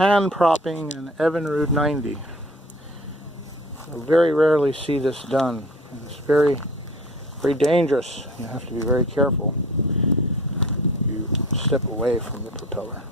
hand propping an Evinrude 90. I very rarely see this done. It's very dangerous. You have to be very careful. You step away from the propeller.